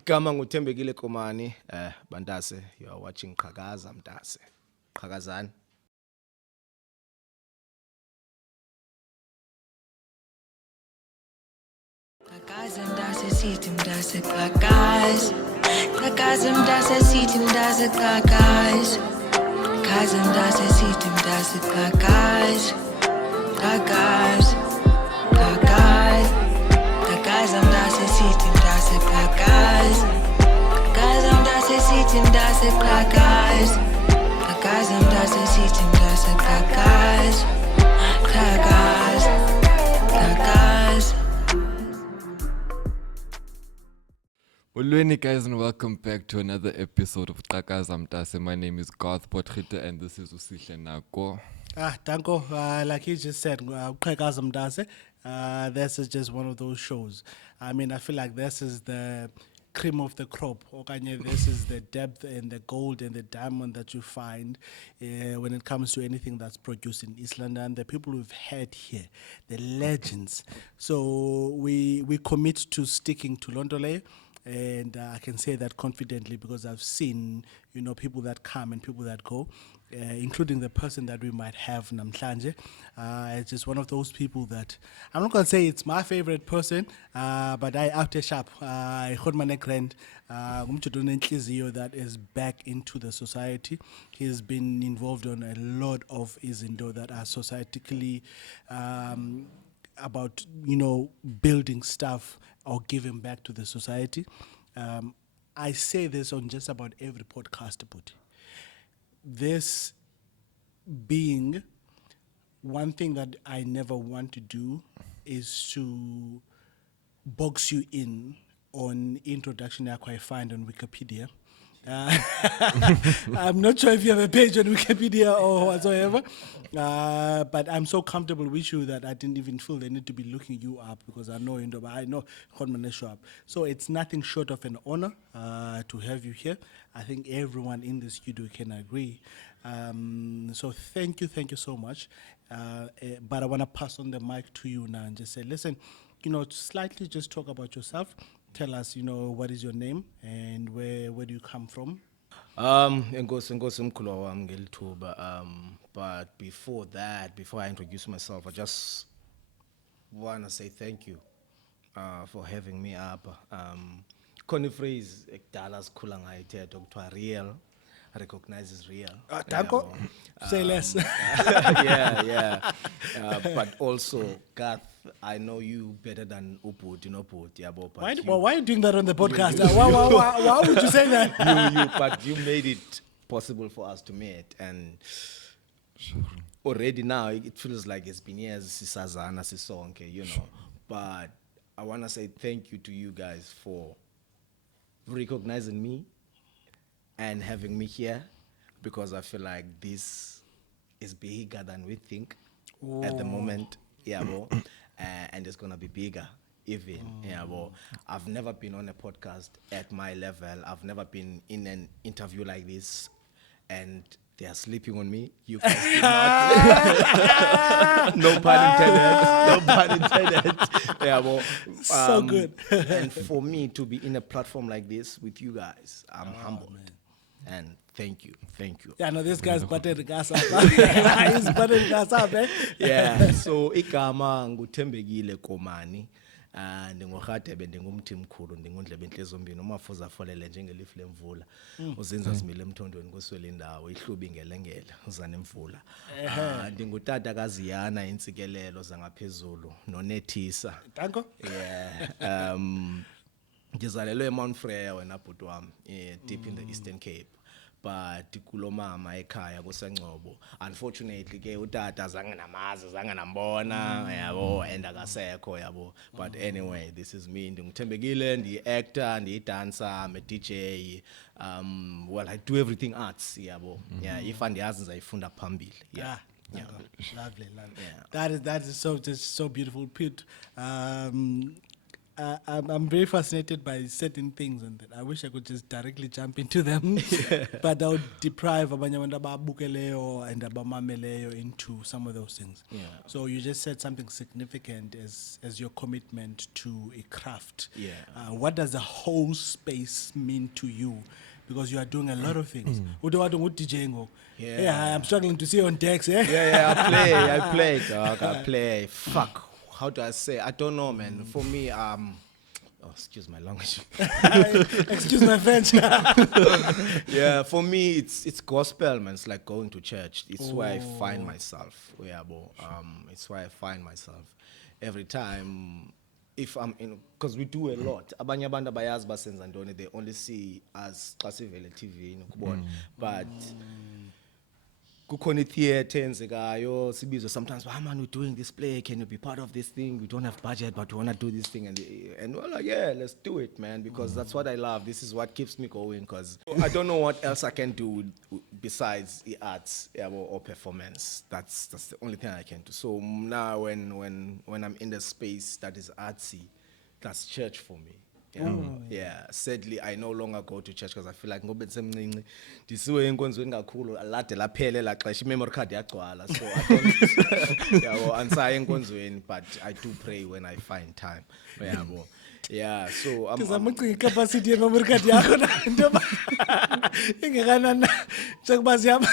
Igama nguThembekile Komani, Mntase, you are watching Qhakaza Mntase. Qhakazani. Qhakaza Mntase sithi Mntase Qhakaza. Qhakaza Mntase sithi Mntase Qhakaza. Qhakaza Mntase sithi Mntase Qhakaza. Qhakaza. Qhakaza. Qhakaza Mntase sithi Mntase Qhakaza. Qhakaza Mntase sithi Mntase Qhakaza. Qhakaza Mntase sithi Mntase Qhakaza. Qhakaza. Qhakaza. Molweni guys, and welcome back to another episode of Qhakaza Mntase. My name is Garth Potgieter and this is Usihle Nako. Danko, like he just said, Qhakaza Mntase, this is just one of those shows. I mean, I feel like this is the cream of the crop. Okanye, this is the depth and the gold and the diamond that you find when it comes to anything that's produced in East London. The people we've had here, the legends. So we commit to sticking to Londole. And I can say that confidently because I've seen, people that come and people that go, including the person that we might have namhlanje. It's just one of those people that, I'm not going to say it's my favorite person, but I after sharp, I hold my neck rent, that is back into the society. He's been involved on a lot of izinto that are societally about, building stuff or giving back to the society. I say this on just about every podcast, but this being one thing that I never want to do is to box you in on introduction that I find on Wikipedia. I'm not sure if you have a page on Wikipedia or whatsoever, but I'm so comfortable with you that I didn't even feel the need to be looking you up because I know Konmane show up. So it's nothing short of an honor to have you here. I think everyone in the studio can agree. So thank you so much. But I want to pass on the mic to you now and just say, listen, slightly just talk about yourself. Tell us, what is your name and where do you come from? Enkosi mkhulu wami ngelithuba. But before I introduce myself, I just want to say thank you for having me up. Khona phrase ekudala sikhula ngayo ithetha kuthiwa real recognizes real. Danko, say less. Yeah. But also, Garth, I know you better than Uput, yabo. Why are you doing that on the podcast? Why would you say that? But you made it possible for us to meet, and already now it feels like it's been years sisazana sisonke, But I want to say thank you to you guys for recognizing me and having me here, because I feel like this is bigger than we think at the moment, and it's gonna be bigger even, I've never been on a podcast at my level. I've never been in an interview like this, and they are sleeping on me. You guys did not. No pun intended. So good. And for me to be in a platform like this with you guys, I'm humbled. Man. And thank you. Yeah, no, this guy's buttered gas up. He's buttered gas up, eh? Yeah, so igama nguThembekile Komani. Ndingorhatebe ndingumthi mkhulu ndingundlebe enhliziyo zombini umafuza afolele njengelifu lemvula uzinza zimile emthondweni kuswele indawo ihlubi ingelengele uzana imvula ndingutata kaZiyana intsikelelo zangaphezulu nonethisa. Danko. Yeah. Ngizalelwe eMount Frere wena bhuti wami, deep in the Eastern Cape. But kulo mama ekhaya kuseNgcobo, unfortunately ke utata zange namazi zange nambona yabo and akasekho yabo. But anyway, this is me. Ndinguthembekile, ndi-actor, ndi-dancer, I'm a DJ. Well, I do everything arts yabo. Yeah, if andiyazi ndizayifunda phambili. Yeah. Lovely. Yeah. That is so beautiful, Pete. I'm very fascinated by certain things, and I wish I could just directly jump into them, but I would deprive abanye abantu ababukeleyo and abamameleyo into some of those things. Yeah. So you just said something significant as your commitment to a craft. Yeah. What does the whole space mean to you? Because you are doing a lot of things. DJing. Yeah. Yeah, I'm struggling to see on decks. Eh? Yeah, I play, dog. I play. Fuck. How do I say? I don't know, man. For me, oh, excuse my language. Excuse my French. Yeah, for me, it's gospel, man. It's like going to church. It's where I find myself. Yeah, it's where I find myself every time. If I'm in, because we do a lot. Abanye abantu abayazi basenza ntoni, they only see us xa sivele TV, ukubona. But kukhona theater enzekayo sibizwe sometimes, "Ah man, we're doing this play, can you be part of this thing? We don't have budget, but we want to do this thing." And we're like, yeah, let's do it, man, because that's what I love. This is what keeps me going, because I don't know what else I can do besides the arts, or performance. That's the only thing I can do. So now when I'm in the space that is artsy, that's church for me. Yeah, sadly I no longer go to church because I feel like ngobe ndisemncinci ndisiwe enkonzweni kakhulu lade laphele la xesha memory card yagcwala, so I don't yabo ansaya enkonzweni, but I do pray when I find time. Yabo. Yeah, so I'm capacity of memory card yakho nto ingekanana njengoba siyama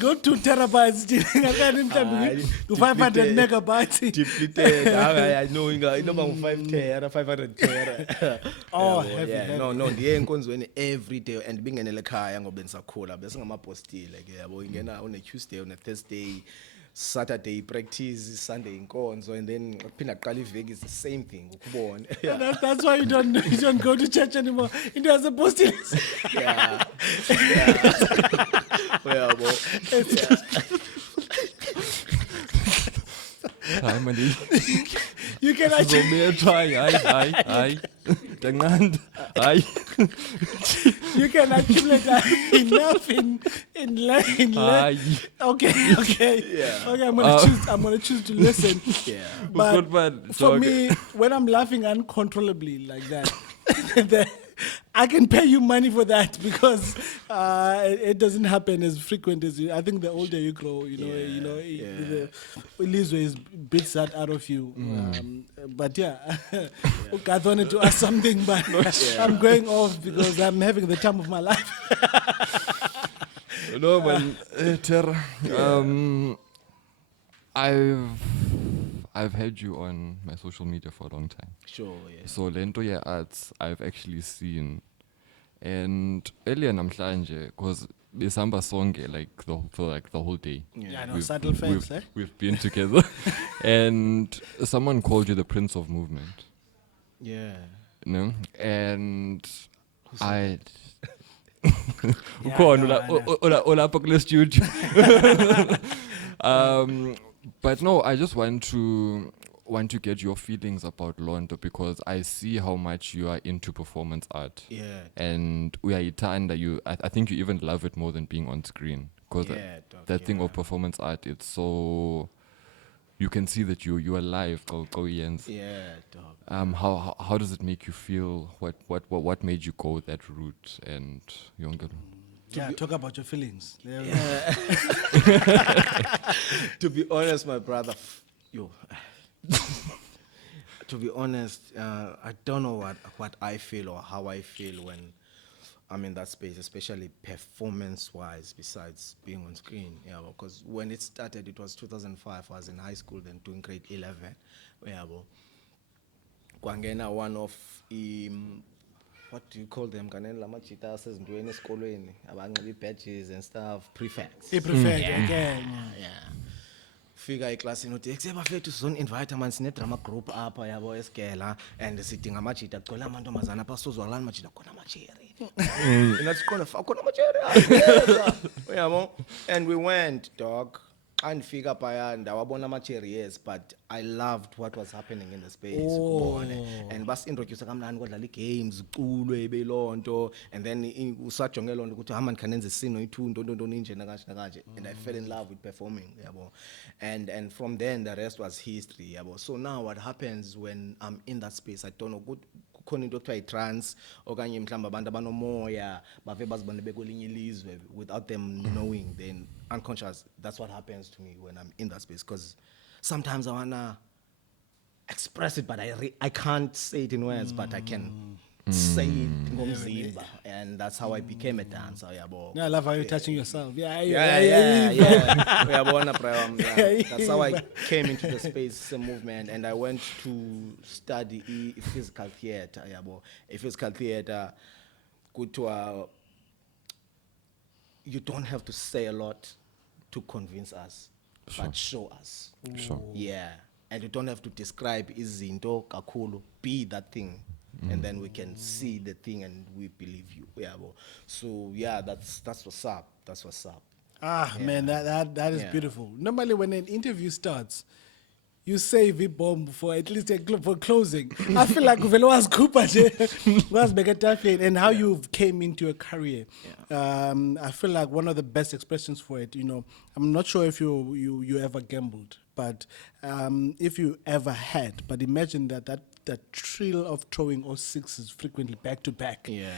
go 2 terabytes ingakani mhlawumbe ku 500 megabytes depleted. I know inoba ngu 5 tera 500 tera. Oh, Yabo, heavy, yeah. heavy. No ndiye enkonzweni every day and bingenele ekhaya ngoba bendisakhula bese ngamapostile ke yabo, ingena on a Tuesday, on a Thursday, Saturday practice, Sunday inkonzo, and then phinda qala iveki is the same thing ukubona. That's why you don't go to church anymore. Into as a posting. Yeah. Well, Hi, Mali. You can actually Romeo try. Hi. Dangand. Hi. you can accumulate enough in learning. Hi. Okay. Yeah. Okay, I'm gonna choose to listen. yeah. But Good man. for Jog. me, when I'm laughing uncontrollably like that, I can pay you money for that because it doesn't happen as frequent as you. I think the older you grow, the Elizwe beats that out of you. But yeah, I wanted to ask something, but I'm going off because I'm having the time of my life. No, man. Ter, I've had you on my social media for a long time. Sure, yeah. So lento ye arts I've actually seen, and earlier namhlanje because besamba songe for the whole day. Yeah, no, subtle facts, eh? We've been together, and someone called you the Prince of Movement. Yeah. No, and I. Yeah, Ukhona no, ulapha kule studio. But no, I just want to get your feelings about Londo because I see how much you are into performance art. Yeah. And we are itanda you. I think you even love it more than being on screen because Yeah, dog, that thing of performance art, it's so you can see that you are live. Go Jens. Yeah, dog. How does it make you feel? What made you go that route? And younger. Yeah, talk about your feelings. To be honest, my brother, to be honest, I don't know what I feel or how I feel when I'm in that space, especially performance-wise, besides being on screen. Yeah, because when it started, it was 2005. I was in high school, then doing grade 11. Yeah, kwangena one of what do you call them? Kanene lamajita asezintweni esikolweni abanxiba badges and stuff, prefects. Prefect again. Yeah. Fika eklasini uthi eksebafethu sizon invite man sine drama group apha yabo esigela and sidinga amajita agcwele amantombazana apha sozwalana amajita khona amajeri. Inathi khona fa khona amajeri. Yabo. And we went, dog. xa ndifika phaya ndawabona ama-chariots, but I loved what was happening in the space ukubone. And basi-introduce kamnandi kodlala ii-games uculwe ibe loo nto, and then usajonge loo nto ukuthi mani khanenze isino i-2 ntontoni inje nakanje nakanje, and I fell in love with performing yabo. And from then the rest was history yabo. So now what happens when I'm in that space, I don't know, kukhona into ekuthiwa yi-trance okanye mhlawumbi abantu abanomoya bave bazibone bekwelinye ilizwe without them knowing, then unconscious. That's what happens to me when I'm in that space, because sometimes I wanna express it, but I can't say it in words, but I can say it ngomzimba, and that's how I became a dancer yabo. Yeah, I love how you're touching yourself. Yeah. Uyabona, bro, that's how I came into the space movement, and I went to study physical theater yabo. Physical theater, you don't have to say a lot to convince us, but show us. Sure. Yeah, and you don't have to describe izinto kakhulu, be that thing, and then we can see the thing and we believe you. Yeah, so yeah, that's what's up. That's what's up. Man, that is beautiful. Normally, when an interview starts, you say V-bomb for at least for closing. I feel like vele was Cooper was Begatafia, and how you came into a career. I feel like one of the best expressions for it. You know, I'm not sure if you ever gambled, but if you ever had. But imagine that thrill of throwing all sixes frequently back to back. Yeah.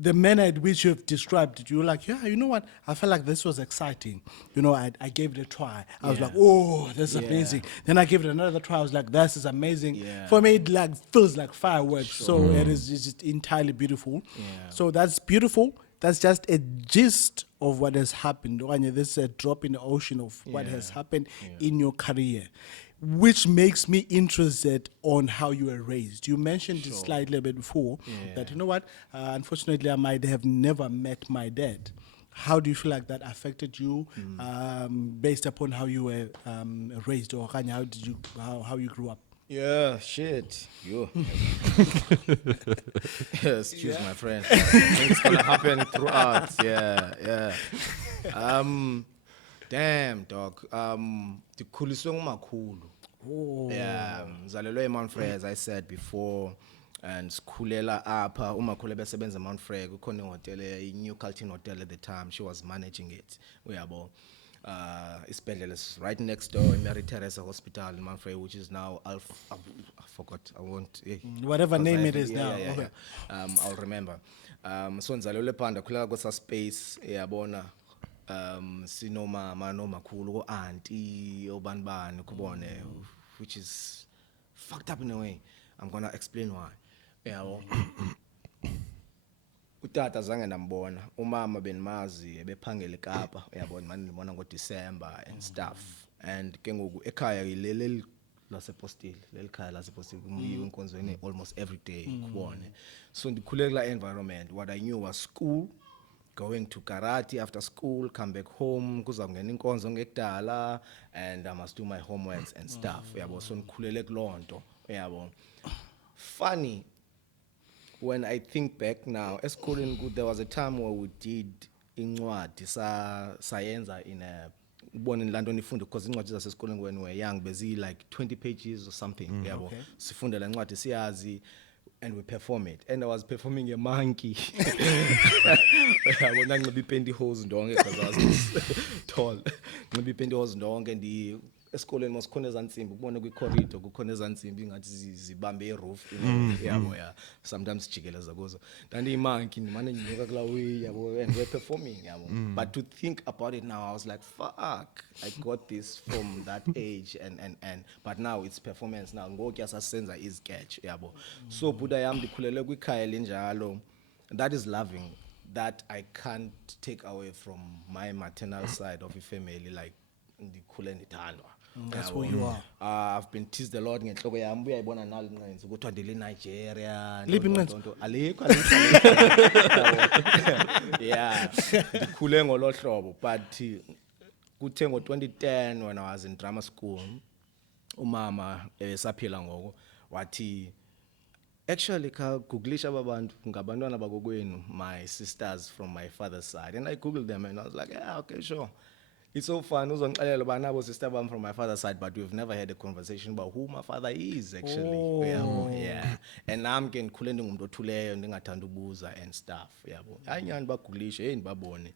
The manner at which you've described it, you're like, yeah, you know what? I felt like this was exciting. You know, I gave it a try. I was like, oh, this is amazing. Then I gave it another try. I was like, this is amazing. Yeah. For me, it like feels like fireworks. So it's just entirely beautiful. Yeah. So that's beautiful. That's just a gist of what has happened. This is a drop in the ocean of what has happened in your career, which makes me interested on how you were raised. You mentioned it slightly a bit before that, you know what, unfortunately, I might have never met my dad. How do you feel like that affected you based upon how you were raised, or how you grew up? Yeah, shit. Yo. Excuse my friend. It's gonna happen throughout. Yeah. Damn, dog. Ndikhuliswe ngumakhulu. Yeah, ngizalelwe eMount Frere, as I said before, and sikhulela apha. Umakhulu ebesebenza eMount Frere, kukhona ihotel, i-New Carlton Hotel at the time. She was managing it. Uyabo. Isibhedlela is right next door, Mary Teresa Hospital in Mount Frere, which is now I forgot. I won't. Whatever name it is now. Okay. I'll remember. So nzalelwe panda khulela kwesa space yabona. Sinomama nomakhulu ko auntie obanibani kubone, which is fucked up in a way. I'm gonna explain why. Yabo. Utata zange ndambona, umama benimazi ebephangela eKapa, uyabona manje ndibona ngoDecember and stuff. And ke ngoku ekhaya yileli lasepostile, leli khaya lasepostile kuyiwe enkonzweni almost every day kubone. So ndikhulele la environment. What I knew was school, going to karate after school, come back home, kuzawungena inkonzo ngekudala, and I must do my homeworks and stuff. Yabo, so ndikhulele kuloo nto. Yabo. Funny, when I think back now, esikoleni there was a time where we did incwadi sayenza in a ubone nilando nifunde, because incwadi zasesikoleni when we were young bezi like 20 pages or something. Yabo. Sifunde la ncwadi siyazi, and we perform it. And I was performing a monkey. I was beeping hose ndonge because I was tall. Beeping hose ndonge, and esikoleni mosikhona ezansimbi kubona kwi-corridor kukhona ezansimbi ngathi zibambe i-roof, yabo. Sometimes sijikeleza kuzo ndandiyi-monkey ndimane nginyuka kula way yabo, and we're performing yabo. But to think about it now, I was like, fuck, I got this from that age, and but now it's performance now. Ngoku yasasenza iziketch yabo. So buda yam ndikhulele kwikhaya linjalo. That is loving, that I can't take away from my maternal side of the family, like ndikhule ndithandwa. That's who you are. I've been teased a lot ngenhloko yami, uyayibona nalo inqenzi ukuthi ndile Nigeria. Liphi inqenzi? Alikho. Yeah, ndikhule ngolo hlobo, but kuthe ngo-2010 when I was in drama school, umama esaphila ngoko wathi, actually googlisha ababantu ngabantwana bakokwenu, my sisters from my father's side, and I googled them and I was like, yeah, okay, sure. It's so fun. Uzongixelela uba nabo sister bam from my father's side, but we've never had a conversation about who my father is actually. Uyabo, yeah. And nami ke ndikhule ndingumuntu othuleyo ndingathanda ubuza and stuff. Uyabo. Hayi nyani bagulishe hey ndibabone.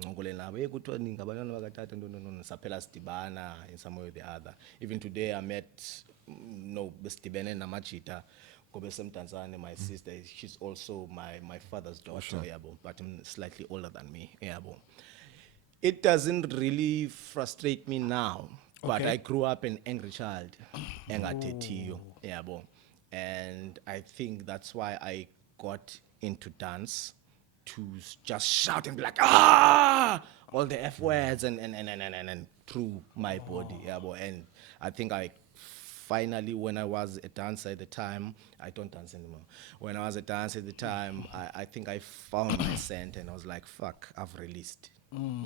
Ngokole nabo hey kuthiwa ningabantwana bakatata no saphela sidibana in some way or the other. Even today I met besidibene namajita ngobe semdantsane my sister, she's also my father's daughter, yabo, but slightly older than me, yabo. It doesn't really frustrate me now, but I grew up an angry child, engathethiyo, yabo. And I think that's why I got into dance, to just shout and be like, ah, all the F words and through my body, yabo. And I think I finally, when I was a dancer at the time, I don't dance anymore. When I was a dancer at the time, I think I found my scent and I was like, fuck, I've released.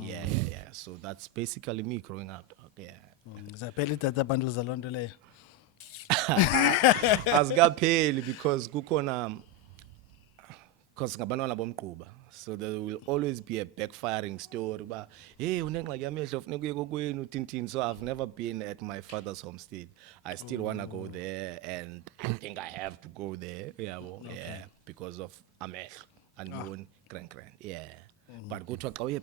Yeah. So that's basically me growing up. Yeah. Zaphela idatha bundles alonto leyo. Azikapheli because kukhona, because ngabantwana bomgquba, so there will always be a backfiring story ba hey unengxaki yamehlo ufuna kuye kokwenu tintini. So I've never been at my father's homestead. I still want to go there and I think I have to go there, yeah, because of amehlo andiboni grand yeah. But kuthiwa xa uye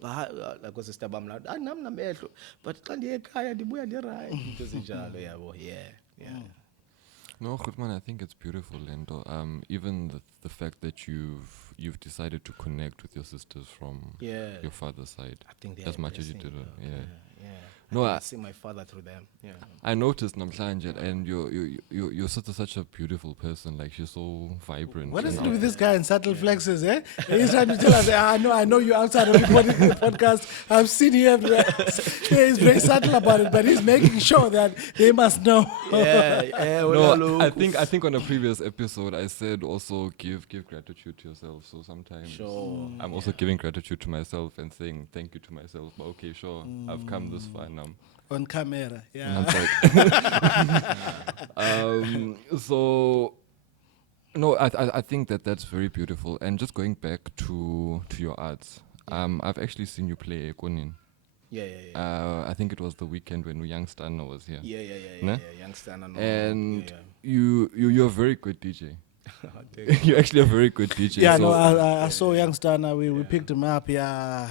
like sister bam la nami namehlo but xa ndiye ekhaya ndibuya ndi-right into ezinjalo, yabo. Yeah. No, Goodman, I think it's beautiful, Lendo. Even the fact that you've decided to connect with your sisters from your father's side, I think as much as you did. Yeah. No, I see my father through them. Yeah. I noticed Namhlanje, and you're such a beautiful person. Like, she's so vibrant. What is it with this guy and subtle flexes, eh? He's trying to tell us, I know you outside of recording the podcast. I've seen him. He's very subtle about it, but he's making sure that they must know. No, I think on a previous episode I said also give gratitude to yourself. So sometimes I'm also giving gratitude to myself and saying thank you to myself. But okay, sure, I've come this far now. On camera, yeah. So, no, I think that's very beautiful. And just going back to your arts, I've actually seen you play Ekonin. Yeah. I think it was the weekend when Young Stana was here. Yeah. Ne? Young Stana. And you're a very good DJ. You're actually a very good DJ. Yeah, so no, I saw Young Stana. We picked him up. Yeah.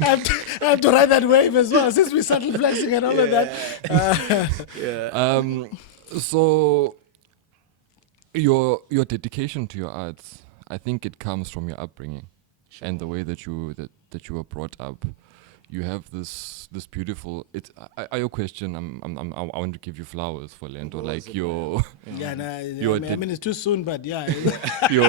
I have to ride that wave as well, since we started flexing and all of that. So your dedication to your arts, I think it comes from your upbringing and the way that you were brought up. You have this beautiful. I your question. I want to give you flowers for Lendo. Like your. I mean it's too soon, but yeah. your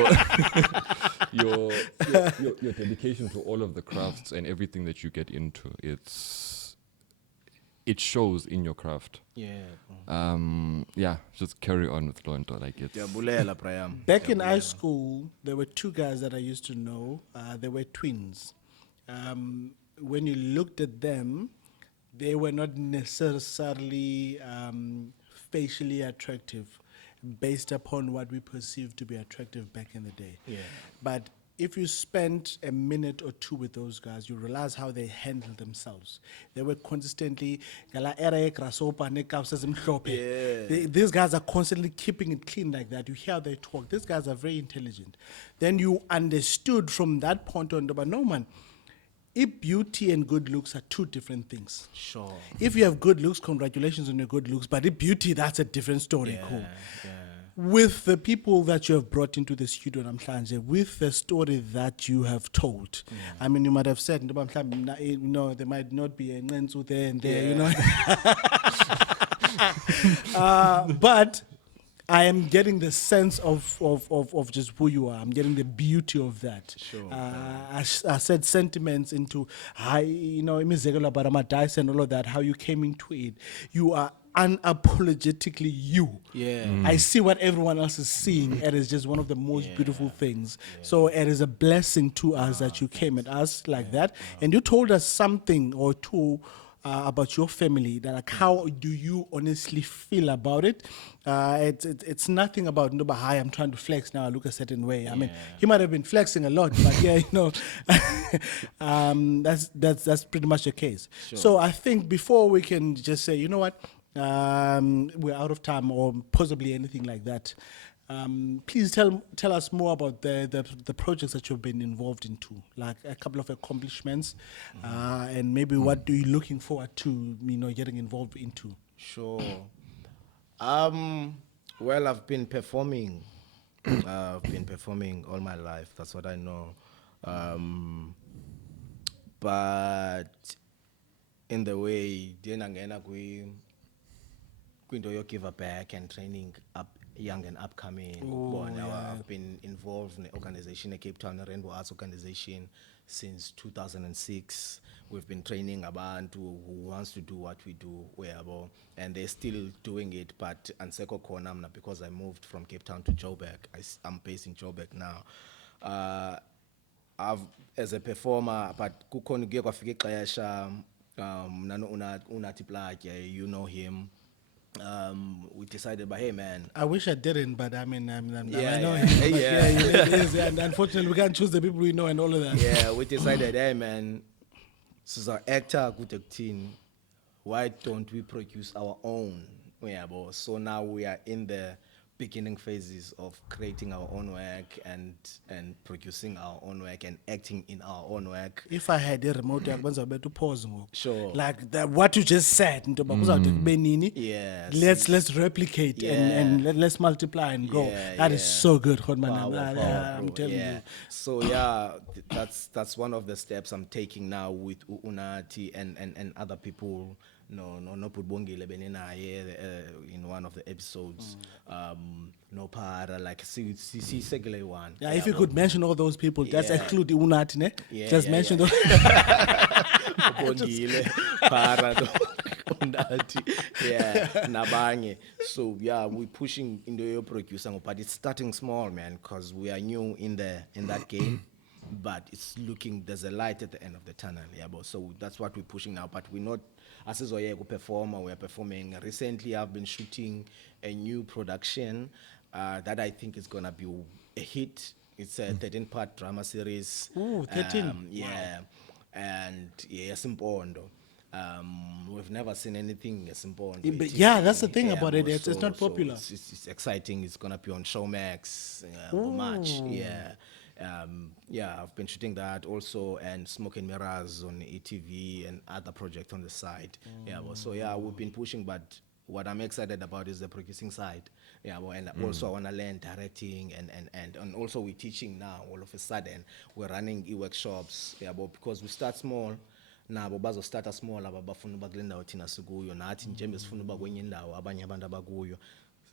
dedication to all of the crafts and everything that you get into. It shows in your craft. Just carry on with Lendo. Like it's. Back in high school, there were two guys that I used to know. They were twins. When you looked at them, they were not necessarily facially attractive based upon what we perceived to be attractive back in the day. Yeah. But if you spent a minute or two with those guys, you realize how they handled themselves. They were consistently, these guys are constantly keeping it clean like that. You hear they talk. These guys are very intelligent. Then you understood from that point on, but no man, if beauty and good looks are two different things. Sure. If you have good looks, congratulations on your good looks. But if beauty, that's a different story. Cool. With the people that you have brought into the studio, Namhlanje, with the story that you have told, I mean, you might have said, there might not be a Nenzu there and there, but I am getting the sense of just who you are. I'm getting the beauty of that. Sure. I said sentiments into, imizekelo about Amadais and all of that, how you came into it. You are unapologetically you. Yeah. I see what everyone else is seeing. It is just one of the most beautiful things. So it is a blessing to us that you came at us like that. And you told us something or two about your family. That, like, how do you honestly feel about it? It's nothing about no, but hi, I'm trying to flex now. I look a certain way. I mean, he might have been flexing a lot, but yeah, that's pretty much the case. So I think before we can just say, you know what, we're out of time or possibly anything like that. Please tell us more about the projects that you've been involved into, like a couple of accomplishments, and maybe what are you looking forward to, getting involved into. Sure. Well, I've been performing. I've been performing all my life. That's what I know. But in the way, then angena kwinto yogive back and training up young and upcoming. I've been involved in the organization, the Cape Town Rainbow Arts Organization, since 2006. We've been training abantu who wants to do what we do, and they're still doing it. But Anseko Konamna, because I moved from Cape Town to Joburg, I'm based in Joburg now. As a performer, but kukhona kuye kwafika ixesha unathi Plaatje, you know him. We decided, but hey man, I wish I didn't, but I mean, I know Yeah. him. But Yeah. it is, and unfortunately, we can't choose the people we know and all of that. yeah, we decided, hey man, since our actor good team, why don't we produce our own? So now we are in the beginning phases of creating our own work and producing our own work and acting in our own work. If I had a remote, I was about to pause. Sure. Like what you just said. Yes. Let's replicate and let's multiply and go. Yeah, That is yeah. so good, Hodman. Power, I'm bro, telling yeah. you. So yeah, that's one of the steps I'm taking now with Unati and other people. No Putbongile Beninaye in one of the episodes. No para, like see secular one. Yeah, if you could mention all those people, just Yeah. exclude the Unati, ne? Yeah, Just yeah, mention yeah. those. Bongile, para, Unati, yeah, Nabanye. So yeah, we're pushing into your producer, but it's starting small, man, because we are new in that game. But it's looking, there's a light at the end of the tunnel, so that's what we're pushing now. But we're not, as is we performer, we're performing. Recently, I've been shooting a new production that I think is gonna be a hit. It's a 13-part drama series. Ooh, 13. Yeah, and Simpondo. We've never seen anything Simpondo. But yeah, that's the thing about it. It's not popular. It's exciting. It's gonna be on Showmax March. Yeah, I've been shooting that also, and Smoke and Mirrors on ETV and other projects on the side. We've been pushing, but what I'm excited about is the producing side. And also I want to learn directing and also we're teaching now. All of a sudden, we're running e-workshops. Because we start small. Nabo bazostart small abafuna uba kule ndawo thina sikuyo nathi njengoba sifuna uba kwenye indawo abanye abantu abakuyo.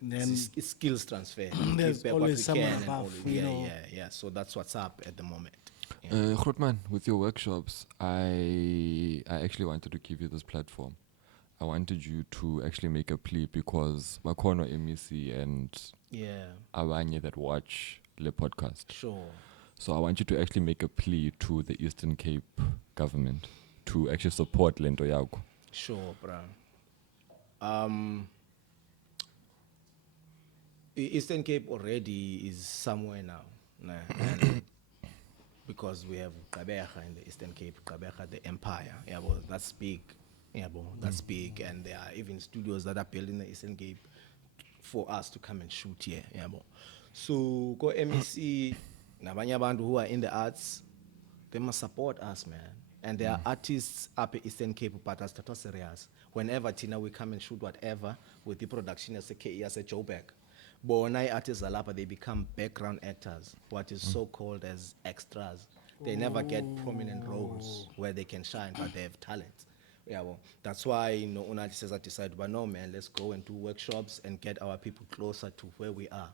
Then It's skills transfer. there's Give back what always we someone can and above, all- you know. Yeah. So that's what's up at the moment. Grootman, with your workshops, I actually wanted to give you this platform. I wanted you to actually make a plea because Makono MEC and Yeah, Abanye that watch the podcast. sure. So I want you to actually make a plea to the Eastern Cape government to actually support Lento Yako. Sure, bro. Eastern Cape already is somewhere now. And because we have Qhakaza in the Eastern Cape, Qhakaza the Empire. That's big. That's big. And there are even studios that are built in the Eastern Cape for us to come and shoot here. So go MEC, nabanye abantu who are in the arts, they must support us, man. And there are artists up at Eastern Cape, but as Tato serious. Whenever Tina we come and shoot whatever with the production as a Joburg. But when artists are lapa, they become background actors, what is so called as extras. They never get prominent roles where they can shine, but they have talent. That's why Unati says I decided, but no man, let's go and do workshops and get our people closer to where we are.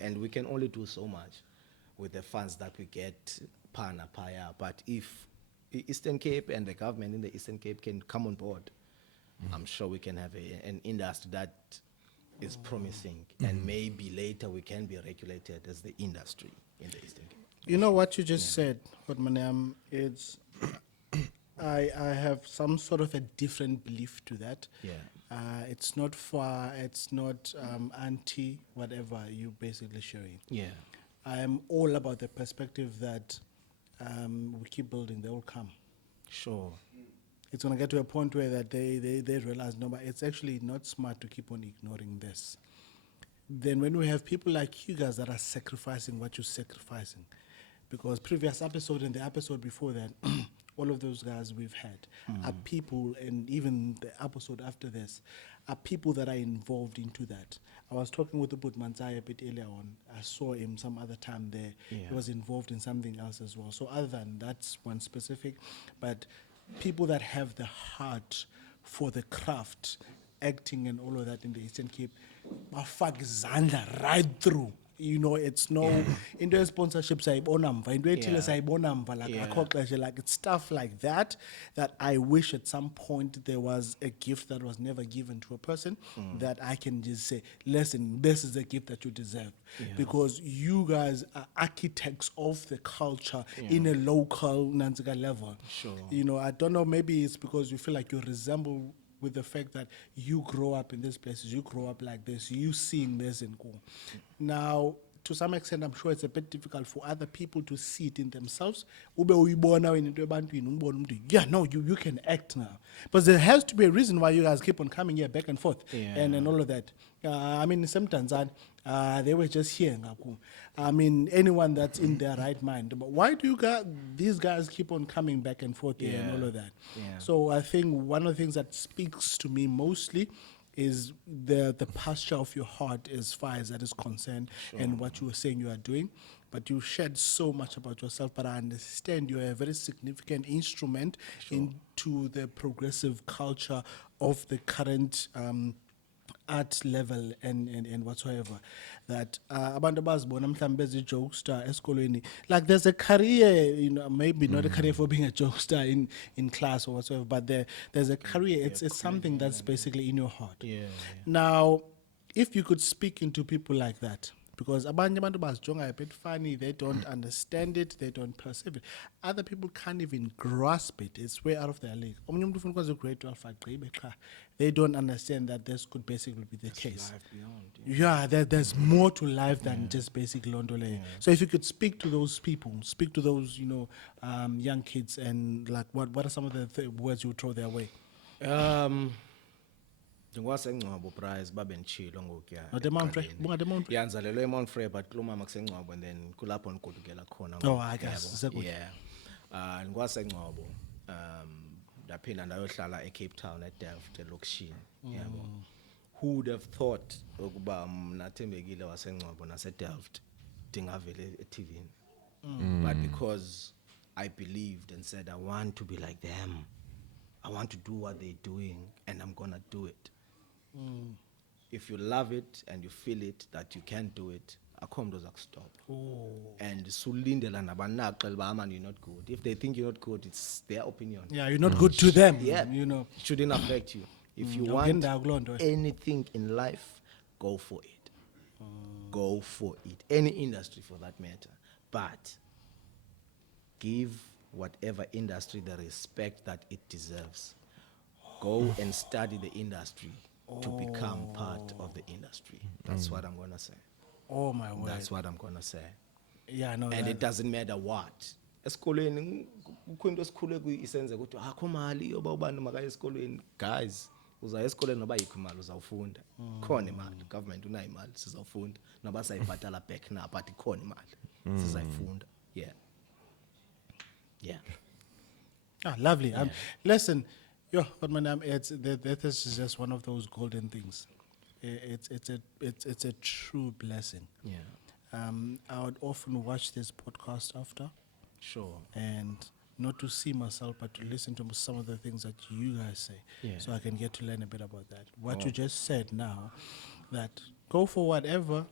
And we can only do so much with the funds that we get pana paya. But if Eastern Cape and the government in the Eastern Cape can come on board, I'm sure we can have an industry that is promising, and maybe later we can be regulated as the industry in the Eastern Cape. You know what you just said, Hodman, it's I have some sort of a different belief to that. Yeah. It's not far, it's not anti whatever you basically sharing. Yeah. I am all about the perspective that we keep building, they will come. Sure. It's going to get to a point where that they realize, no, but it's actually not smart to keep on ignoring this. Then when we have people like you guys that are sacrificing what you're sacrificing, because previous episode and the episode before that, all of those guys we've had are people, and even the episode after this, are people that are involved into that. I was talking with Ubud Manzai a bit earlier on. I saw him some other time there. Yeah. He was involved in something else as well. So other than that's one specific, but people that have the heart for the craft, acting and all of that in the Eastern Cape, bafaka izandla right through. You know, it's no into sponsorships sayibona mva, into ethile sayibona mva, like akho xesha, like it's stuff like that I wish at some point there was a gift that was never given to a person that I can just say, listen, this is the gift that you deserve, because you guys are architects of the culture in a local Nanzika level. Sure. You know, I don't know, maybe it's because you feel like you resemble with the fact that you grow up in these places, you grow up like this, you seeing this and go. Now, to some extent, I'm sure it's a bit difficult for other people to see it in themselves. Ube uyibona wena into ebantwini, ubone umuntu, yeah, no, you can act now. But there has to be a reason why you guys keep on coming here back and forth and all of that. I mean, sometimes they were just here. I mean, anyone that's in their right mind. But why do these guys keep on coming back and forth here and all of that? Yeah. So I think one of the things that speaks to me mostly is the posture of your heart as far as that is concerned, and what you were saying you are doing. But you shared so much about yourself, but I understand you are a very significant instrument into the progressive culture of the current art level and whatsoever. That abantu abazibona mhlawumbe bezi jokester esikolweni, like there's a career, you know, maybe not a career for being a jokester in class or whatsoever, but there's a career. It's something that's basically in your heart. Yeah. Now, if you could speak into people like that, because abanye abantu bazijonga a bit funny, they don't understand it, they don't perceive it. Other people can't even grasp it. It's way out of their league. Omunye umuntu ufuna ukwazi grade 12 agqibe qha. They don't understand that this could basically be the case. Life beyond. Yeah. There's more to life than just basically Londole. So if you could speak to those people, speak to those, you know, young kids, and like what are some of the words you would throw their way? Ngwasengcwabo prize babe nchilo ngokuya. Not the Mount Frey. Bunga the Mount Frey. Yanzalelwe eMount Frey but kulumama kusengcwabo, and then kulapho nigodukela khona. Oh, I guess. Yeah. Ngwasengcwabo ndaphinda ndayohlala eCape Town eDelft elokishini. Yabo. Who would have thought ukuba mna Thembekile wasengcwabo naseDelft dingavele eTV. But because I believed and said I want to be like them, I want to do what they're doing, and I'm gonna do it. If you love it and you feel it that you can do it, akho mntu stop. And sulindela nabanaqel ba man, you're not good. If they think you're not good, it's their opinion. Yeah, you're not good to them. Yeah, You know. it shouldn't affect you. If you Don't want get that anything in life, go for it. Go for it. Any industry for that matter. But give whatever industry the respect that it deserves. Go and study the industry to become part of the industry. That's what I'm gonna say. Oh my word. That's what I'm gonna say. Yeah, no. And it doesn't matter what. Esikolweni kukho into esikhule kuyisenze ukuthi akho mali yoba ubani makaye esikolweni. Guys, uzaya esikolweni noba yikho imali uzawufunda. Khona imali, government unayo imali sizawufunda. Noba sayibhatala back na, but ikhona imali sizayifunda. Yeah. Yeah. Ah, lovely. Listen, but my name, that is just one of those golden things. It's a true blessing. Yeah. I would often watch this podcast after, Sure. and not to see myself, but to listen to some of the things that you guys say, Yeah. so I can get to learn a bit about that. What you just said now, that go for whatever,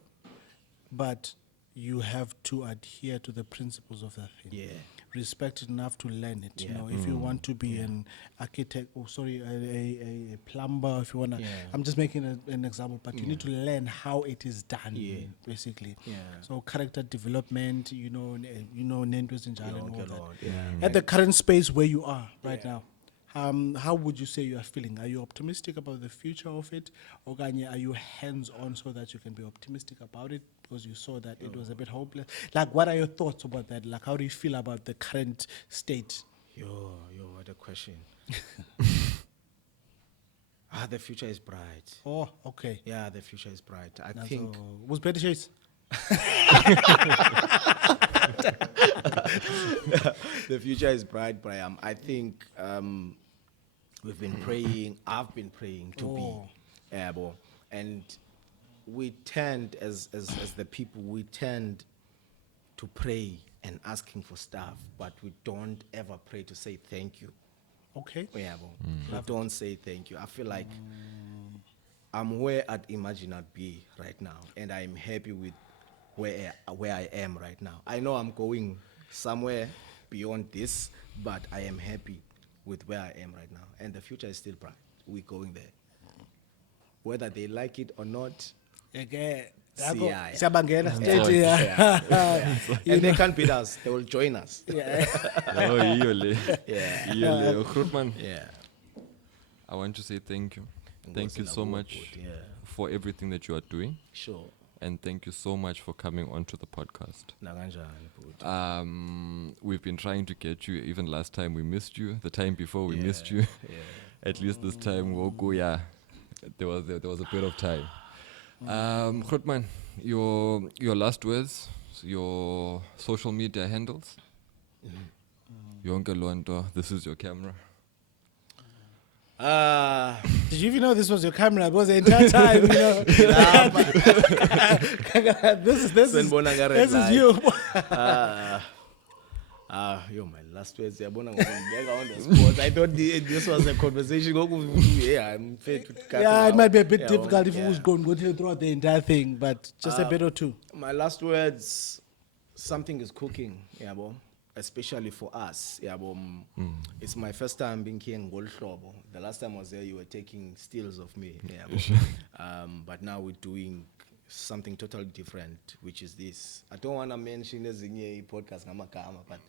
but you have to adhere to the principles of that thing. Yeah. Respect it enough to learn it. You Yeah. know, if you want to be an architect, a plumber, if you wanna, Yeah. I'm just making an example, but you need to learn how it is done. Yeah. Basically. Yeah. So character development, nentwes njalo and all Yonke that. loo nto, yeah. At the current space where you are right now, how would you say you are feeling? Are you optimistic about the future of it? Or are you hands-on so that you can be optimistic about it because you saw that it was a bit hopeless? Like, what are your thoughts about that? Like, how do you feel about the current state? Yo, what a question. The future is bright. Oh, okay. Yeah, the future is bright. I That's think was better chase. the future is bright, Brian. I think we've been praying. I've been praying to be able, and we tend, as the people, we tend to pray and asking for stuff, but we don't ever pray to say thank you. Okay. Yabo. We don't say thank you. I feel like I'm where I'd imagine I'd be right now, and I'm happy with where I am right now. I know I'm going somewhere beyond this, but I am happy with where I am right now, and the future is still bright. We're going there, whether they like it or not. Okay. Siyaya. Siyabangena Yeah. straight, yeah. Yeah. And they can't beat us. They will join us. Yeah. Oh, yole. Yeah. Yole. Grootman, Yeah. I want to say thank you. Thank you Ngozi so nakubo much bhuti, yeah. for everything that you are doing. Sure. And thank you so much for coming onto the podcast. Nakanjani bhuti. We've been trying to get you. Even last time we missed you. The time before we missed you. Yeah. At least this time, Woku, yeah, there was a bit of time. Grootman, your last words, your social media handles. Yonke Lonto, this is your camera. Did you even know this was your camera? It was the entire time, This is you. Yo, my last words. Yabona ngokubeka on the spot. I thought this was a conversation. Yeah, I'm fair to cut Yeah, it now. might be a bit Yeah, difficult if yeah. we was going to go throughout the entire thing, but just a bit or two. My last words, something is cooking, yabo, especially for us, yabo. It's my first time being here in Goldhlobo. The last time I was there, you were taking stills of me, yabo. But now we're doing something totally different, which is this. I don't want to mention ezinye podcast ngamagama, but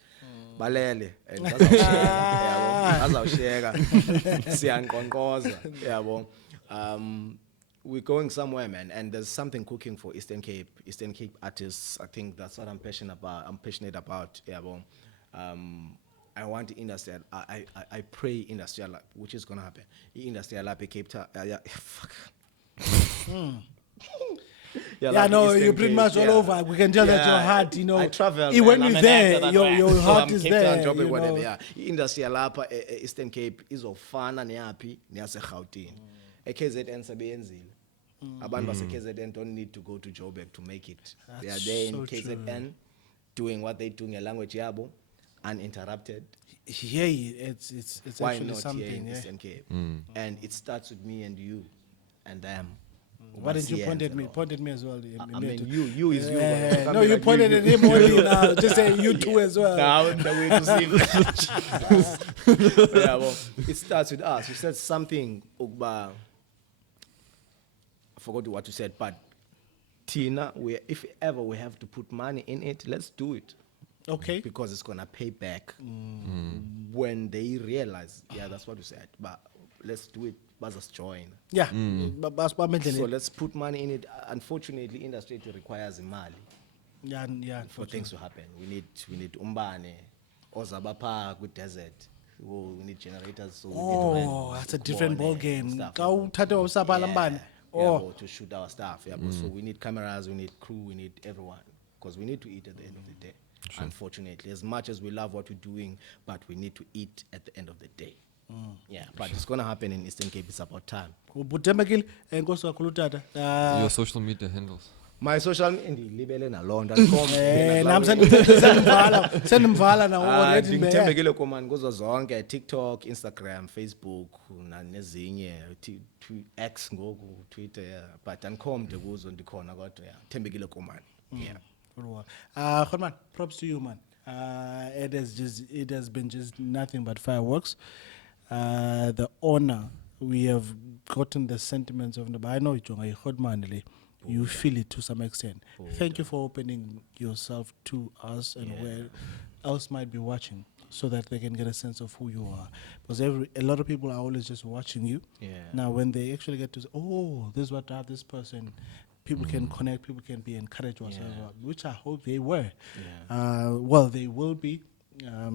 balele and bazawusheka siyanqonqoza, yabo. We're going somewhere, man, and there's something cooking for Eastern Cape artists. I think that's what I'm passionate about. Yeah, I want the industry. I pray industrial, which is gonna happen. Industrial Cape Town. Fuck. Yeah, no, you're pretty much all over. We can tell that your heart, I travel. When man. you're I'm an there, actor, your so heart I'm is Cape Town there. job, You whatever. know. Yeah, industrial lapha Eastern Cape izofana neyapi neyaseGauteng. KZN sebeyenzile. Abantu base KZN don't need to go to Joburg to make it. They are there in so KZN doing what they do in language yabo uninterrupted. Yeah, it's Why actually not something. here in Yeah. Eastern Cape? And it starts with me and you and them. Why didn't you point at me? Masiyenze lo. Point at me as well. I mean, you is you. but No, I'm you like, pointed at him only now. Just say you too as well. Now the way to see. Yeah, well, it starts with us. You said something, Ugba. I forgot what you said, but Tina, if ever we have to put money in it, let's do it. Okay. Because it's gonna pay back when they realize. Yeah, that's what you said. But let's do it. Let's join. Yeah. So let's put money in it. Unfortunately, industry it requires money Yeah. for things to happen. We need umbane, ozabapa good desert. We need generators. So we need to Oh, that's a different ball game. stuff, Ka uthathe usaphala mbane. Oh, to shoot our stuff. Yeah, so we need cameras, we need crew, we need everyone because we need to eat at the end of the day. Unfortunately, as much as we love what we're doing, but we need to eat at the end of the day. Yeah, but it's gonna happen in Eastern Cape. It's about time. Thembekile enkosi kakhulu tata. Your social media handles. My social media, Nam sendimvala now already. Thembekile Komani kuzo zonke TikTok, Instagram, Facebook, nezinye X ngoku Twitter, yeah. But andikhomde kuzo ndikhona kodwa yeah. Thembekile Komani. Yeah. Khotman, props to you, man. It has been just nothing but fireworks. The honor we have gotten the sentiments of the I know Khotman, you feel it to some extent. Thank you for opening yourself to us and where else might be watching, so that they can get a sense of who you are. Because a lot of people are always just watching you. Yeah. Now, when they actually get to say, oh, this is what drives this person, people can connect, people can be encouraged whatsoever, which I hope they were. Well, they will be.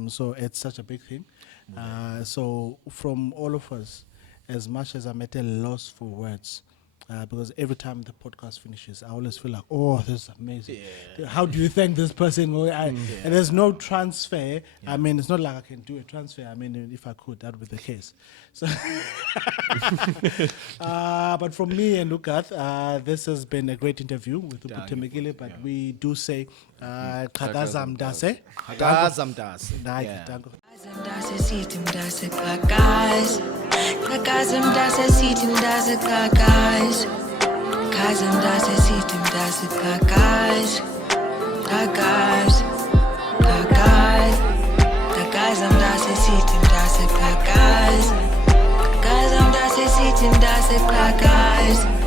So it's such a big thing. So from all of us, as much as I'm at a loss for words, because every time the podcast finishes, I always feel like, oh, this is amazing. How do you thank this person? And there's no transfer. I mean, it's not like I can do a transfer. I mean, if I could, that would be the case. So, but from me and Lukath, this has been a great interview with Thembekile, but we do say, Qhakaza Mntase. Qhakaza Mntase. Danko. Mntase sithi Mntase Qhakaza. Qhakaza Mntase sithi Mntase Qhakaza. Qhakaza Mntase sithi Mntase Qhakaza. Qhakaza. Qhakaza. Qhakaza Mntase sithi Mntase Qhakaza. Qhakaza Mntase sithi Mntase Qhakaza.